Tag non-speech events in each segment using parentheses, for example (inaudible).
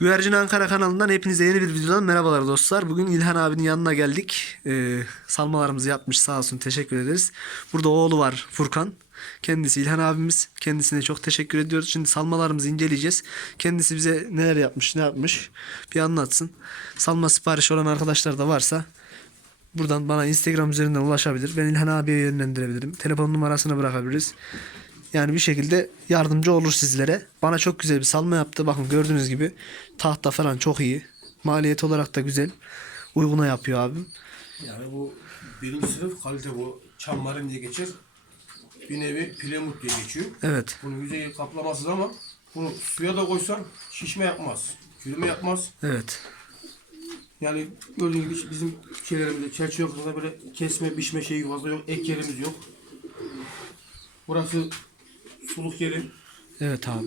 Güvercin Ankara kanalından hepinize yeni bir videodan merhabalar dostlar. Bugün İlhan abinin yanına geldik. Ee, salmalarımızı yapmış sağ olsun teşekkür ederiz. Burada oğlu var Furkan. Kendisi İlhan abimiz. Kendisine çok teşekkür ediyoruz. Şimdi salmalarımızı inceleyeceğiz. Kendisi bize neler yapmış ne yapmış bir anlatsın. Salma siparişi olan arkadaşlar da varsa buradan bana Instagram üzerinden ulaşabilir. Ben İlhan abiye yönlendirebilirim. Telefon numarasını bırakabiliriz. Yani bir şekilde yardımcı olur sizlere. Bana çok güzel bir salma yaptı. Bakın gördüğünüz gibi tahta falan çok iyi. Maliyet olarak da güzel. Uyguna yapıyor abim. Yani bu birinci sınıf kalite bu çamların diye geçer. Bir nevi pilemut diye geçiyor. Evet. Bunun yüzeyi kaplamasız ama bunu suya da koysan şişme yapmaz. Çürüme yapmaz. Evet. Yani gördüğünüz gibi bizim şeylerimizde çerçeve kısmında böyle kesme biçme şeyi fazla yok. Ek yerimiz yok. Burası suluk yeri. Evet abi.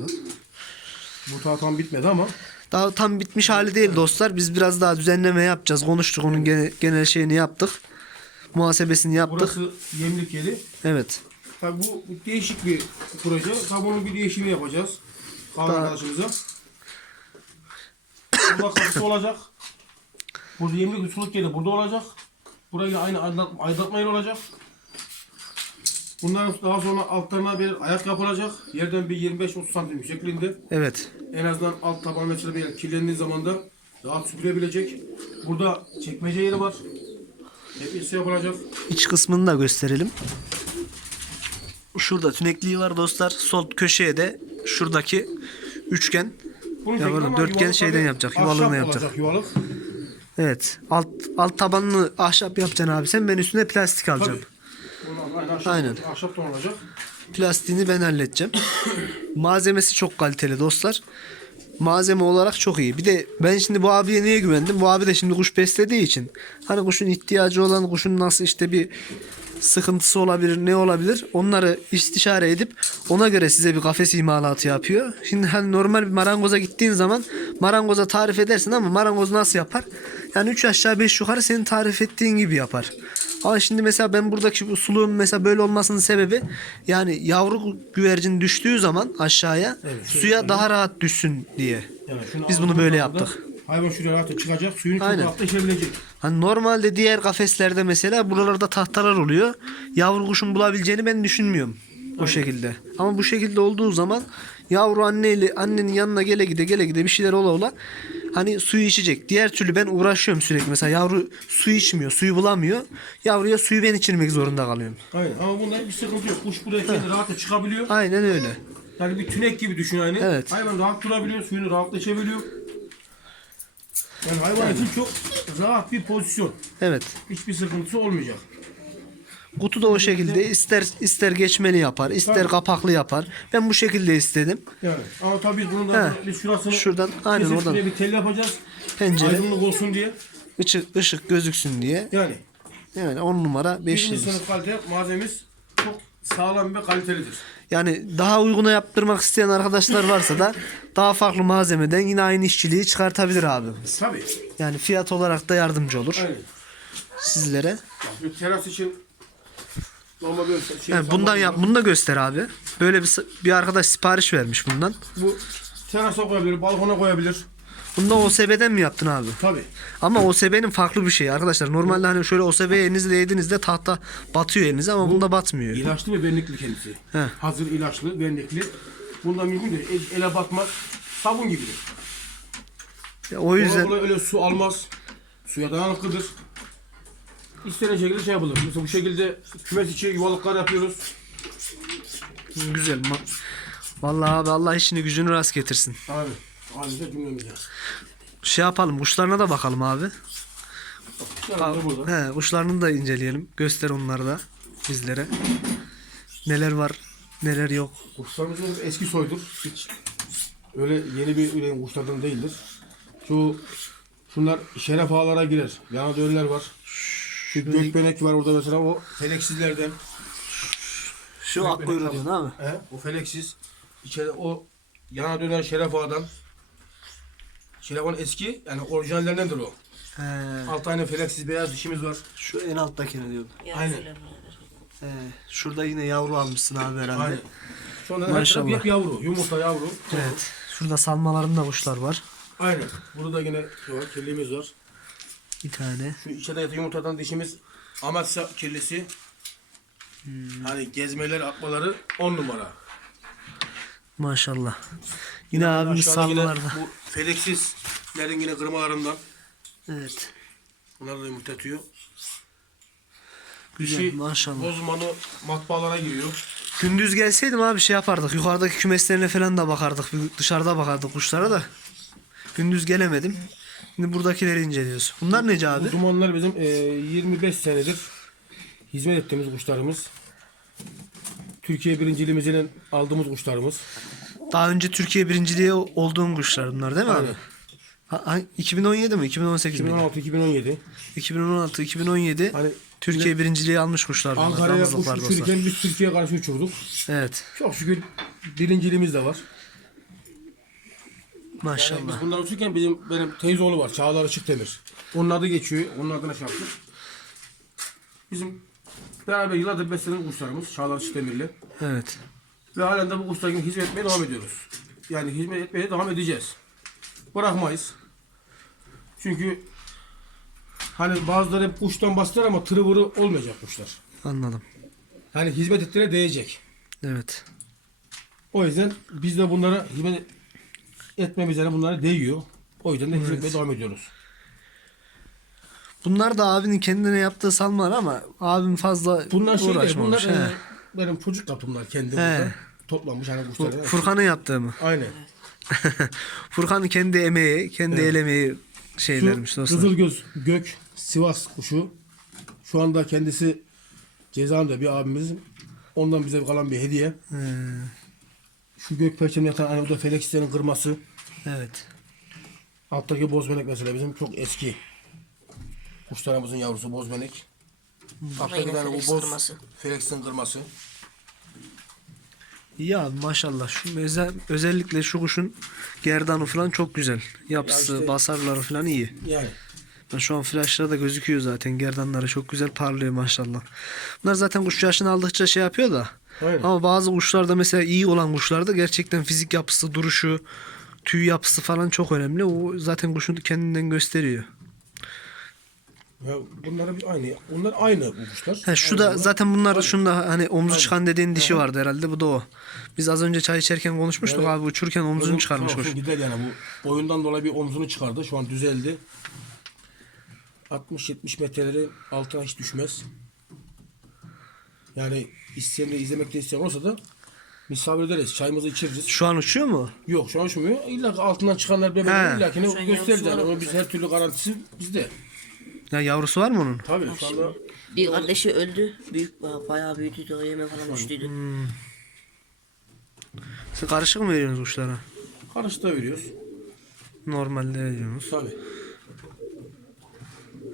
Bu daha tam bitmedi ama Daha tam bitmiş hali değil dostlar. Biz biraz daha düzenleme yapacağız. Konuştuk onun gene- genel şeyini yaptık. Muhasebesini yaptık. burası yemlik yeri. Evet. Tabii bu değişik bir proje. Tabii bunun bir değişimini yapacağız. Kahve Daha- arkadaşımıza. Burada kapısı olacak. Burada yemlik usulük yeri burada olacak. Burayı aynı aydınlat, aydınlatma yeri olacak. Bundan daha sonra altlarına bir ayak yapılacak. Yerden bir 25-30 santim yüksekliğinde. Evet. En azından alt taban meçhule bir yer kirlendiği zaman da rahat süpürebilecek. Burada çekmece yeri var. Hepsi yapılacak. İç kısmını da gösterelim. Şurada tünekliği var dostlar. Sol köşeye de şuradaki üçgen. Bunu Ya ama dörtgen şeyden tabii yapacak, yuvalığını yapacak. olacak yuvalık. Evet. Alt alt tabanını ahşap yapacaksın abi. Sen ben üstüne plastik alacağım. Aynen. Ahşap, Aynen. Ahşaptan olacak. Plastiğini ben halledeceğim. (coughs) Malzemesi çok kaliteli dostlar. Malzeme olarak çok iyi. Bir de ben şimdi bu abiye niye güvendim? Bu abi de şimdi kuş beslediği için. Hani kuşun ihtiyacı olan, kuşun nasıl işte bir sıkıntısı olabilir, ne olabilir? Onları istişare edip ona göre size bir kafes imalatı yapıyor. Şimdi hani normal bir marangoza gittiğin zaman marangoza tarif edersin ama marangoz nasıl yapar? Yani 3 aşağı 5 yukarı senin tarif ettiğin gibi yapar. Ama şimdi mesela ben buradaki bu suluğun mesela böyle olmasının sebebi yani yavru güvercin düştüğü zaman aşağıya suya daha rahat düşsün diye. Yani Biz bunu böyle yaptık. Hayvan şuraya rahat çıkacak. Suyunu çok Aynen. rahatla içebilecek. Hani normalde diğer kafeslerde mesela buralarda tahtalar oluyor. Yavru kuşun bulabileceğini ben düşünmüyorum. O şekilde. Ama bu şekilde olduğu zaman yavru anneyle annenin yanına gele gide gele gide bir şeyler ola ola hani suyu içecek. Diğer türlü ben uğraşıyorum sürekli. Mesela yavru su içmiyor, suyu bulamıyor. Yavruya suyu ben içirmek zorunda kalıyorum. Aynen. Ama bunda bir sıkıntı yok. Kuş buraya kendi rahatla çıkabiliyor. Aynen öyle. Yani bir tünek gibi düşün aynı. Evet. Hayvan rahat durabiliyor. Suyunu rahatla içebiliyor. Yani hayvan için çok rahat bir pozisyon. Evet. Hiçbir sıkıntısı olmayacak. Kutu da o şekilde ister ister geçmeli yapar, ister Tabii. kapaklı yapar. Ben bu şekilde istedim. Yani. Ama tabii biz bunun da He. biz şurasını Şuradan, aynen kesip oradan. şuraya bir tel yapacağız. Pencere Aydınlık olsun diye. ışık ışık gözüksün diye. Yani. Yani 10 numara 5 Birinci sınıf kalite malzememiz çok sağlam ve kalitelidir. Yani daha uyguna yaptırmak isteyen arkadaşlar varsa da (laughs) daha farklı malzemeden yine aynı işçiliği çıkartabilir abi. Tabii. Yani fiyat olarak da yardımcı olur Aynen. sizlere. Bir teras için normal böyle şey Yani bundan yap, bunu da göster abi. Böyle bir bir arkadaş sipariş vermiş bundan. Bu terasa koyabilir, balkona koyabilir. Bunu da OSB'den mi yaptın abi? Tabii. Ama OSB'nin farklı bir şey arkadaşlar. Normalde hani şöyle OSB'ye elinizle yediğinizde tahta batıyor elinize ama bunda batmıyor. İlaçlı ve benlikli kendisi. He. Hazır ilaçlı, benlikli. Bundan mümkün değil. El- ele batmaz. Sabun gibidir. Ya O yüzden Kolay kolay öyle su almaz. Suya dayanıklıdır. İstenen şekilde şey yapılır. Mesela bu şekilde kümes içi yuvalıklar yapıyoruz. güzel. Ma- Vallahi abi Allah işini gücünü rast getirsin. Abi. Abi de cümlemiz ya. Şey yapalım kuşlarına da bakalım abi. Burada. He, kuşlarını da inceleyelim. Göster onları da bizlere. Neler var, neler yok. Kuşlarımız hep eski soydur. Hiç öyle yeni bir üretim kuşlardan değildir. Şu şunlar şeref ağlara girer. Yana döller var. Şu gökbenek var orada mesela o feleksizlerden. Şu ak kuyruğu diyorsun abi. He, o feleksiz. İçeride o yana dönen şeref ağadan. Şeref ağanın eski yani orijinallerindendir o. He, Alt tane feleksiz beyaz dişimiz var. şu en alttakini diyorum. Aynen. He, şurada yine yavru almışsın abi herhalde. Aynen. Sonra hep, Maşallah. hep, yavru. Yumurta yavru. Evet. Şurada salmalarında kuşlar var. Aynen. Burada yine şu var, kirliğimiz var. Bir tane. Şu içeride yatan yumurtadan dişimiz Amatsa kirlisi. Hani gezmeler, atmaları 10 numara. Maşallah. Yine abimiz yine salmalarda. Bu feleksizlerin yine kırmalarından. Evet. Bunlar da yumurta atıyor. Güzel Dişi maşallah. bozmanı matbaalara giriyor. Gündüz gelseydim abi şey yapardık. Yukarıdaki kümeslerine falan da bakardık. Dışarıda bakardık kuşlara da. Gündüz gelemedim. Şimdi buradakileri inceliyoruz. Bunlar nece abi? Bu dumanlar bizim e, 25 senedir hizmet ettiğimiz kuşlarımız. Türkiye birinciliğimizin aldığımız kuşlarımız. Daha önce Türkiye birinciliği olduğum kuşlar bunlar değil mi abi? Aynen. Ha, ha, 2017 mi? 2018 mi? 2016-2017. 2016 2017 Hani Türkiye birinciliği almış kuşlar bunlar. Ankara'ya kuş damızlıklar dostlar. uçururken biz Türkiye'ye karşı uçurduk. Evet. Çok şükür birinciliğimiz de var. Yani Maşallah. biz bunlar uçururken bizim benim teyze oğlu var. Çağlar Işıkdemir. Onun adı geçiyor. Onun adına şey yaptık. Bizim beraber yıllardır beslenen kuşlarımız Çağlar Işıkdemir'le. Evet. Ve halen de bu kuşlara hizmet etmeye devam ediyoruz. Yani hizmet etmeye devam edeceğiz. Bırakmayız. Çünkü hani bazıları hep kuştan bahseder ama tırıvırı olmayacak kuşlar. Anladım. Hani hizmet ettiğine değecek. Evet. O yüzden biz de bunlara hizmet etmemiz yani bunlara değiyor. O yüzden de hizmet etmeye devam ediyoruz. Bunlar da abinin kendine yaptığı salmalar ama abim fazla Bunlar şey değil, uğraşmamış. bunlar He. e, benim çocuk kapımlar kendi He. burada. Toplanmış hani kuşları. Furkan'ın yaptığı mı? Aynen. (laughs) Furkan'ın kendi emeği, kendi el emeği şeylermiş Şu dostlar. Kızılgöz Gök Sivas kuşu. Şu anda kendisi Cezan'da bir abimizin. Ondan bize kalan bir hediye. He, Şu gök perçemli yatan hani o da Felixlerin kırması. evet. Alttaki bozmenek mesela bizim çok eski. Kuşlarımızın yavrusu bozmenek. Alttaki tane bu Felix boz. Felix'in kırması. Abi maşallah. Şu özel, özellikle şu kuşun gerdanı falan çok güzel. Yapısı, Ya işte- basarları falan iyi. Yani Ben şu an flaşları da gözüküyor zaten. Gerdanları çok güzel parlıyor maşallah. Bunlar zaten kuş yaşını aldıkça şey yapıyor da. Aynen. Ama bazı kuşlarda mesela iyi olan kuşlarda gerçekten fizik yapısı, duruşu, tüy yapısı falan çok önemli. O zaten kuşun kendinden gösteriyor. ya bunlara bir aynı. Bunlar aynı bu kuşlar. He, şu da zaten bunlar şunda hani omzu çıkan dediğin dişi vardı herhalde. Bu da o. Biz az önce çay içerken konuşmuştuk Evet. abi uçurken omzunu çıkarmış kuş. Gider yani bu boyundan dolayı bir omzunu çıkardı. Şu an düzeldi. 60-70 metreleri altına hiç düşmez. Yani isteyen de izlemek de isteyen olsa da misafir ederiz. Çayımızı içeriz. Şu an uçuyor mu? Yok şu an uçmuyor. İlla ki altından çıkanlar He. bebeği illa ki ne gösteririz yavrusu yani. var Onu biz her türlü garantisi bizde. Ya yavrusu var mı onun? Tabii şu anda Bir kardeşi öldü. Büyük bayağı büyüdü. de Yeme falan uçtuydu. Siz karışık mı veriyorsunuz kuşlara? karışta veriyoruz. Normalde veriyorsunuz. Tabii.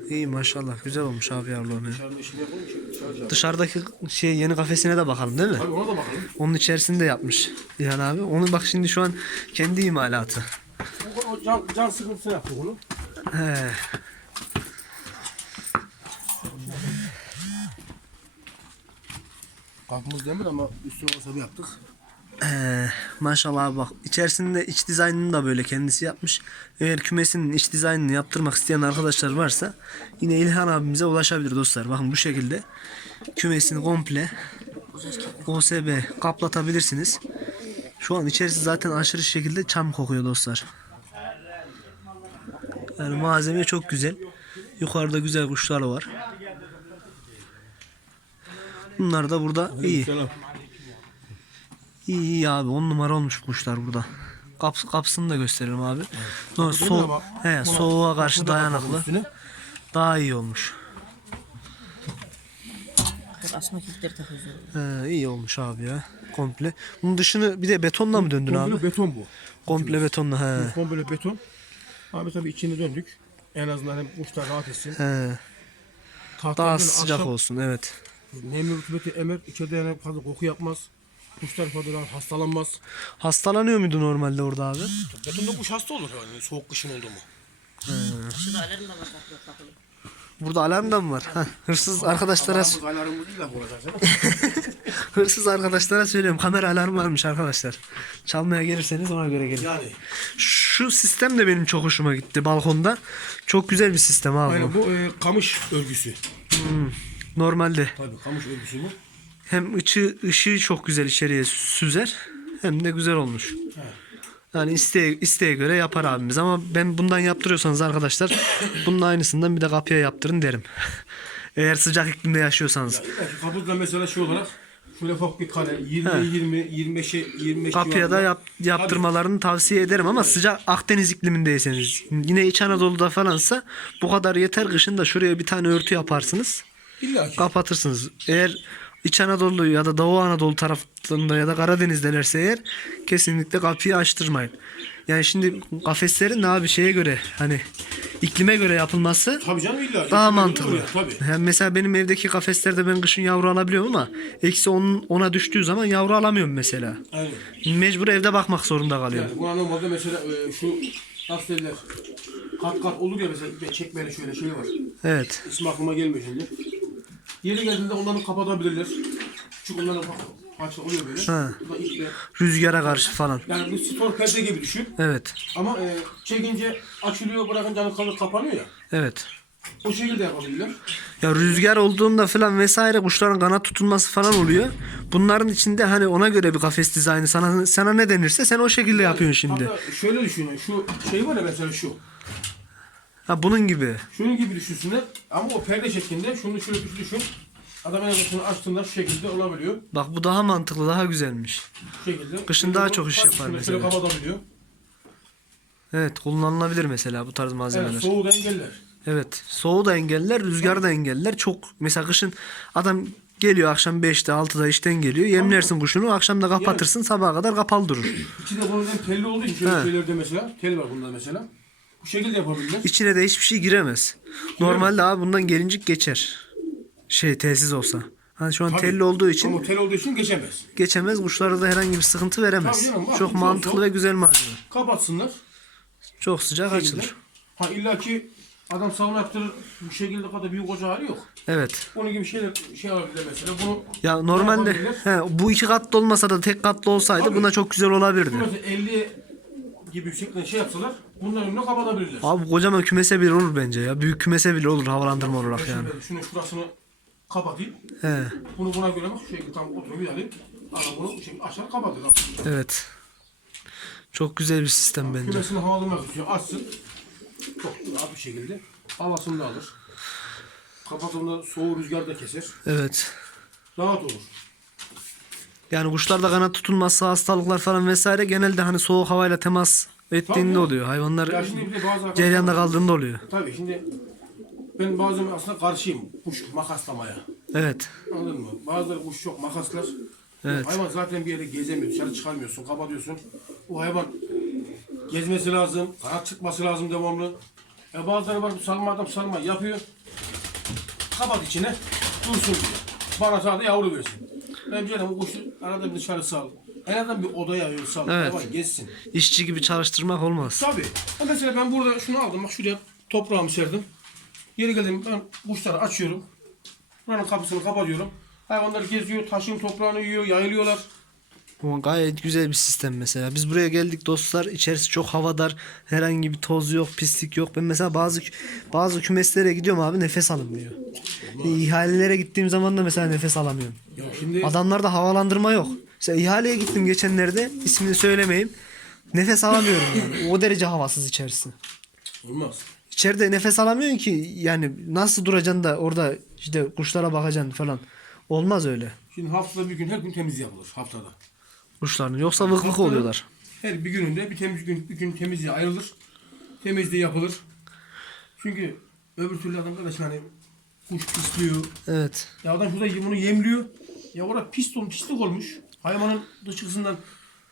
İyi maşallah güzel olmuş abi yavrularını. Dışarıda işini yapalım ki Dışarıdaki şey yeni kafesine de bakalım değil mi? Tabii ona da bakalım. Onun içerisinde yapmış İlhan abi. Onu bak şimdi şu an kendi imalatı. O, o can, can sıkıntısı yaptı bunu. He. Kapımız demir ama üstüne wasabi yaptık. Ee, maşallah abi bak içerisinde iç dizaynını da böyle kendisi yapmış. Eğer kümesinin iç dizaynını yaptırmak isteyen arkadaşlar varsa yine İlhan abimize ulaşabilir dostlar. Bakın bu şekilde kümesini komple OSB kaplatabilirsiniz. Şu an içerisi zaten aşırı şekilde çam kokuyor dostlar. Yani malzeme çok güzel. Yukarıda güzel kuşlar var. Bunlar da burada iyi. İyi iyi abi on numara olmuş kuşlar burada. Kaps, kapsını da gösterelim abi. Değil mi so he, Buna- soğuğa karşı dayanıklı. Daha iyi olmuş. Asma kilitleri takıyoruz. He, iyi olmuş abi ya. Komple. Bunun dışını bir de betonla mı döndün Komple abi? beton bu. Komple betonla he. Komple beton. Abi tabii içini döndük. En azından hem kuşlar rahat etsin. He. Tahtadan Daha sıcak ahşap olsun evet. Nemli rutubeti emer. İçeride yani fazla koku yapmaz. Kuşlar rahat hastalanmaz. Hastalanıyor muydu normalde orada abi? Betonda kuş hasta olur yani soğuk kışın oldu mu. Aşırı alarm da var takılı. Burada alarm da mı var? Hırsız arkadaşlara Bu alarmı değil laf olacak sana. hırsız arkadaşlara söylüyorum. Kamera alarmı varmış arkadaşlar. Çalmaya gelirseniz ona göre gelin. Yani. Şu sistem de benim çok hoşuma gitti balkonda. Çok güzel bir sistem abi Aynen bu. bu e, kamış örgüsü. Normalde Tabii kamış örgüsü bu. Hem ışığı, ışığı çok güzel içeriye süzer hem de güzel olmuş. Yani isteğe, isteğe göre yapar abimiz ama ben bundan yaptırıyorsanız arkadaşlar (coughs) bunun aynısından bir de kapıya yaptırın derim. (laughs) Eğer sıcak iklimde yaşıyorsanız. Ya kapıda mesela şey olarak şöyle ufak bir kare 20 20 25'e 25 Kapıya da yap, yaptırmalarını tavsiye ederim ama sıcak Akdeniz iklimindeyseniz yine İç Anadolu'da falansa bu kadar yeter kışın da şuraya bir tane örtü yaparsınız. İlla ki. kapatırsınız. Eğer İç Anadolu ya da Doğu Anadolu taraflarında ya da Karadeniz'delerse eğer kesinlikle kapıyı açtırmayın. Yani şimdi kafeslerin daha bir şeye göre hani iklime göre yapılması Tabii canım illa daha mantıklı. oluyor, Tabii. Yani mesela benim evdeki kafeslerde ben kışın yavru alabiliyorum ama eksi 10 ona düştüğü zaman yavru alamıyorum mesela. Aynen. Mecbur evde bakmak zorunda kalıyorum. Yani buna normalde mesela e, şu nasıl derler? Kat kat olur ya mesela çekmeli şöyle şey var. Evet. İsmi aklıma gelmiyor şimdi. Yeri geldiğinde onları kapatabilirler. Çünkü onların parça oluyor böyle. Ha. Bu da iple. Rüzgara karşı falan. Yani bu stor perde gibi düşün. Evet. Ama e, çekince açılıyor bırakınca hani kalır kapanıyor ya. Evet. O şekilde yapabilirler. Ya rüzgar olduğunda falan vesaire kuşların kanat tutulması falan oluyor. Bunların içinde hani ona göre bir kafes dizaynı sana sana ne denirse sen o şekilde yapıyorsun şimdi. Hatta şöyle düşünün. Şu şey var ya mesela şu. Ha bunun gibi. Şunun gibi düşünsünler. Ama o perde şeklinde. Şunu şöyle bir düşün. Adam en azından açtığında şu şekilde olabiliyor. Bak bu daha mantıklı, daha güzelmiş. Şu şekilde. Kışın daha çok iş yapar mesela. Şöyle kapatabiliyor. Evet, kullanılabilir mesela bu tarz malzemeler. Evet, Evet, soğuğu da engeller. Soğuğu da engeller, rüzgarı da engeller. Çok mesela kışın adam geliyor akşam 5'te 6'da işten geliyor. Yemlersin kuşunu, akşam da kapatırsın sabaha kadar kapalı durur. İçi de bunun telli olduğu için şöyle He. şeylerde mesela. Tel var bunda mesela. Bu şekilde yapabilirler. İçine de hiçbir şey giremez. Normalde abi bundan gelincik geçer. Şey tesis olsa. Hani şu an Tabii. telli olduğu için Ama tel olduğu için geçemez. geçemez. Kuşlara da herhangi bir sıkıntı veremez. Tabii canım, bak, Çok mantıklı zor. ve güzel malzeme. Kapatsınlar. Çok sıcak açılır. Ha illa ki adam salon yaptırır. Bu şekilde kadar büyük ocağı hali yok. Evet. Onun gibi şeyler şey yapabilirler mesela. Bunu Ya normalde he, bu iki katlı olmasa da tek katlı olsaydı Tabii. buna çok güzel olabilirdi. Mesela 50 gibi yüksekten şey yapsalar bunların önüne kapatabilirler. Abi kocaman kümese bile olur bence ya. Büyük kümese bile olur havalandırma olarak yani. Şöyle Şunun şurasını kapatayım. He, Bunu buna göre bak şu şekilde tam oturup gidelim. Adam bunu bu şekilde aşağı kapatır. evet. Çok güzel bir sistem bence. Kümesini havalandırmak istiyor. Açsın. Çok rahat bir şekilde. Havasını da alır. Kapattığında soğuk rüzgar da keser. Evet. Rahat olur. Yani kuşlarda kanat tutulması, hastalıklar falan vesaire genelde hani soğuk havayla temas ettiğinde Tabii. oluyor. Hayvanlar Ya şimdi bir de bazı arkadaşlar- cereyanda kaldığında oluyor. Tabii şimdi ben bazen aslında karşıyım kuş makaslamaya. Evet. Anladın mı? Bazıları kuş çok makaslar. Evet. Hayvan zaten bir yere gezemiyor. Dışarı çıkarmıyorsun. Kapatıyorsun. O hayvan gezmesi lazım. Kanat çıkması lazım devamlı. Ya bazıları var bu salma adam salma yapıyor. Kapat içine. Dursun diyor. Bana sağda yavru versin. Ben canım bu kuşu arada bir dışarı sal. En azından bir odaya ayır sal. Evet. Hayvan gezsin. İşçi gibi çalıştırmak olmaz. Tabii. Mesela ben burada şunu aldım. Bak şuraya toprağımı serdim. Yeri geldim ben kuşları açıyorum. Buranın kapısını kapatıyorum. Hayvanlar geziyor, taşın toprağını yiyor, yayılıyorlar. Bu gayet güzel bir sistem mesela. Biz buraya geldik dostlar. İçerisi çok havadar. Herhangi bir toz yok, pislik yok. Ben mesela bazı bazı kümeslere gidiyorum abi nefes alınmıyor. İhalelere gittiğim zaman da mesela nefes alamıyorum. Ya şimdi Adamlarda havalandırma yok. Mesela ihaleye gittim geçenlerde. ismini söylemeyeyim. Nefes alamıyorum yani. O derece havasız içerisi. olmaz. İçeride nefes alamıyorsun ki yani nasıl duracaksın da orada işte kuşlara bakacaksın falan. Olmaz öyle. Şimdi haftada bir gün her gün temiz yapılır haftada. Kuşların. Yoksa vık vık oluyorlar. Her bir gününde bir temiz gün bir gün temizliğe ayrılır. Temizliği yapılır. Çünkü öbür türlü adam arkadaş hani kuş pisliyor. Evet. Ya adam şurada bunu yemliyor. Ya orada pis olmuş, pislik olmuş. Hayvanın dışkısından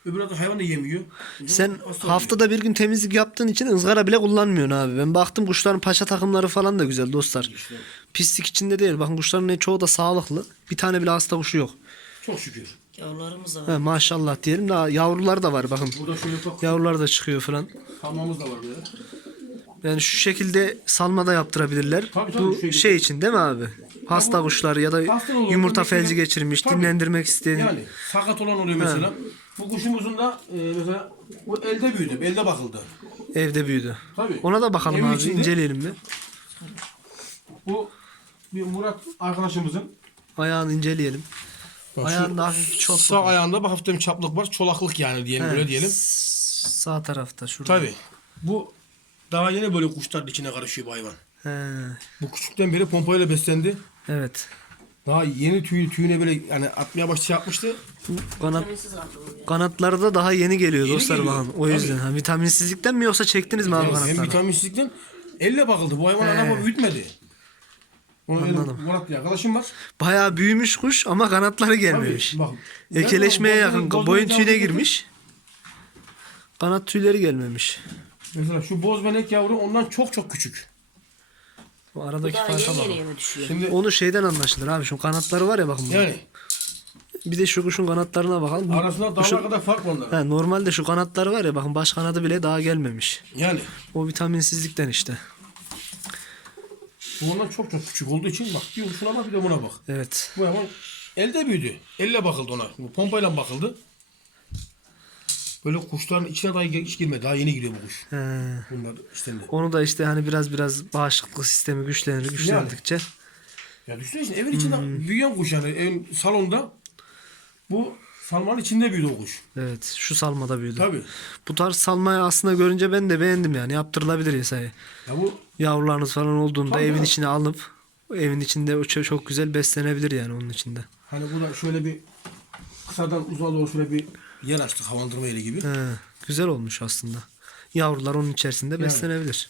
öbür adam hayvan da yemiyor. Sen Hasta oluyor. haftada bir gün temizlik yaptığın için ızgara bile kullanmıyorsun abi. Ben baktım kuşların paşa takımları falan da güzel dostlar. Pislik içinde değil. Bakın kuşların ne çoğu da sağlıklı. Bir tane bile hasta kuşu yok. Çok şükür. Yavrularımız da var. He, maşallah diyelim. Daha yavrular da var bakın. Burada şöyle ufak Yavrular da çıkıyor falan. Hamamımız da var böyle. Yani şu şekilde salma da yaptırabilirler. Tabii, tabii, Bu şu şekilde. şey için değil mi abi? Hasta kuşlar ya da Hasta olur, yumurta mesela- felci geçirmiş, Tabii. dinlendirmek isteyen. Yani sakat olan oluyor mesela. Bu kuşumuzun da e, mesela bu elde büyüdü. Elde bakıldı. Evde büyüdü. Tabii. Ona da bakalım Evin abi, içinde- inceleyelim bir. Bu bir Murat arkadaşımızın Ayağını inceleyelim. Bak şu Ayağında hafif bir çot sağ var. ayağında bir hafiften bir çaplak var. Çolaklık yani diyelim He, böyle diyelim. Sağ tarafta şurada. Tabii. Bu daha yeni böyle kuşların içine karışıyor bu hayvan. He, Bu küçükten beri pompayla beslendi. evet. Daha yeni tüy, tüyüne böyle yani atmaya baş şey yapmıştı. Kanat, kaldı bu kanatları da daha yeni geliyor Yeni dostlar geliyor. bakın. O yüzden. Ha, vitaminsizlikten mi yoksa çektiniz mi abi Yani hem kanatları? vitaminsizlikten elle bakıldı. Bu hayvan He. ana büyütmedi. Onun Anladım. Murat diye arkadaşım var. Bayağı büyümüş kuş ama kanatları gelmemiş. Tabii, bak. Ekeleşmeye yakın. boz- Boyun boz- tüyüne boz- girmiş. Kanat tüyleri gelmemiş. Mesela şu bozbenek yavru ondan çok çok küçük. Bu aradaki farka bak. Şimdi Onu şeyden anlaşılır abi. Şu kanatları var ya bakın. yani Bir de şu kuşun kanatlarına bakalım. Arasında kuşun- dağlar kadar fark var onların. He, normalde şu kanatları var ya bakın baş kanadı bile daha gelmemiş. Yani O vitaminsizlikten işte. Bu ondan çok çok küçük olduğu için bak bir şuna bak bir de buna bak. Evet. Bu hayvan elde büyüdü. Elle bakıldı ona. Bu pompayla bakıldı. Böyle kuşların içine daha hiç girmedi. Daha yeni giriyor bu kuş. He. Bunlar istendi. Onu da işte hani biraz biraz bağışıklık sistemi güçlenir güçlendikçe. Ya düşünsene şimdi evin içinde büyüyen kuş yani evin salonda bu salmanın içinde büyüdü o kuş. Evet şu salmada büyüdü. Tabii. Bu tarz salmayı aslında görünce ben de beğendim yani yaptırılabilir yasayı. Ya bu Yavrularınız falan olduğunda Tabii, evin tabii. içine alıp evin içinde o çok, çok güzel beslenebilir yani onun içinde. hani bu da şöyle bir kısadan uzağa doğru şöyle bir yer açtık havalandırma yeri gibi. He, güzel olmuş aslında. Yavrular onun içerisinde beslenebilir.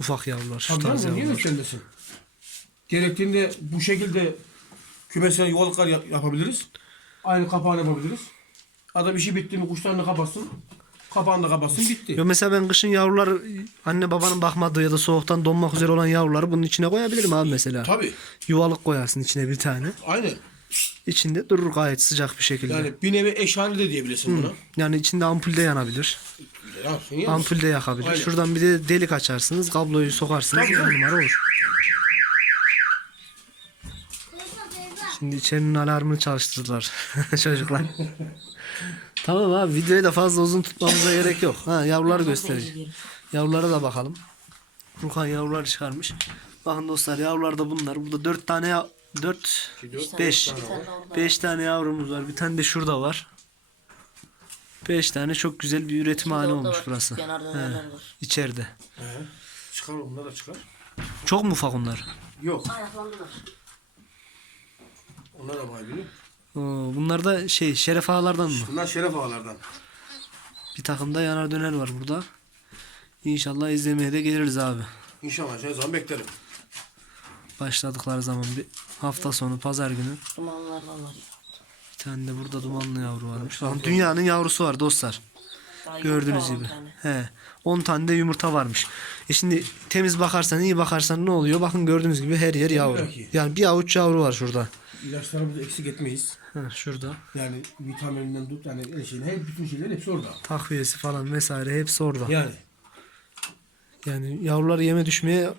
Ufak yavrular, şu Tabii tarz canım niye yavrular. beslenmesin? Gerektiğinde bu şekilde kümesine yuvalıklar yap- yapabiliriz. Aynı kapağını yapabiliriz. Adam işi bitti mi kuşlarını kapatsın. Kapağını da kapatsın bitti. Yo mesela ben kışın yavrular anne babanın bakmadığı ya da soğuktan donmak üzere olan yavruları bunun içine koyabilirim abi mesela. Tabii. Yuvalık koyarsın içine bir tane. Aynen. İçinde durur gayet sıcak bir şekilde. Yani, Yani bir nevi eşhane de diyebilirsin buna. içinde ampulde yanabilir. Ya, sen misin? Ampulde yakabilir. Aynen. Şuradan bir de delik açarsınız. Kabloyu sokarsınız. Bir numara olur. Şimdi içerinin alarmını çalıştırdılar (laughs) çocuklar. (laughs) tamam abi videoyu da fazla uzun tutmamıza gerek yok. Ha yavruları göstereceğim. Yavrulara da bakalım. Furkan yavrular çıkarmış. Bakın dostlar yavrular da bunlar. Burada 4 tane ya 4 5 5 tane yavrumuz var. Bir tane de şurada var. 5 tane çok güzel bir üretim hali olmuş burası. Neler var. içeride. He. Çıkar onlar da çıkar. Çok mu ufak onlar? Yok. Ayaklandılar. Onlar da biri. Oo, bunlar da şey şeref ağalardan mı? Bunlar şeref ağalardan. Bir takım da yanar döner var burada. İnşallah izlemeye de geliriz abi. İnşallah şey zaman beklerim. Başladıkları zaman bir hafta sonu pazar günü. Dumanlardan var. Bir tane de burada dumanlı yavru varmış. Dünyanın yavrusu var dostlar. Daha Gördüğünüz gibi. tane. He. 10 tane de yumurta varmış. E şimdi temiz bakarsan iyi bakarsan ne oluyor? Bakın gördüğünüz gibi her yer yavru. Belki. Yani bir avuç yavru var şurada. İlaçlarımızı eksik etmeyiz. Ha, şurada. Yani vitamininden tut yani her şeyin, her bütün şeyler hepsi orada. Takviyesi falan vesaire hepsi orada. Yani Yani yavrular yeme düşmeye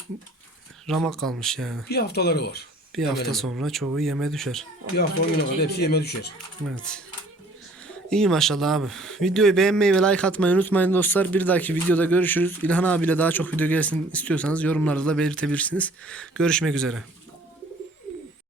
ramak kalmış yani. bir haftaları var. Bir hafta hemen. sonra çoğu yeme düşer. Bir hafta on güne kadar hepsi yeme düşer. Evet. İyi maşallah abi. Videoyu beğenmeyi ve like atmayı unutmayın dostlar. Bir dahaki videoda görüşürüz. İlhan abiyle daha çok video gelsin istiyorsanız yorumlarda da belirtebilirsiniz. Görüşmek üzere.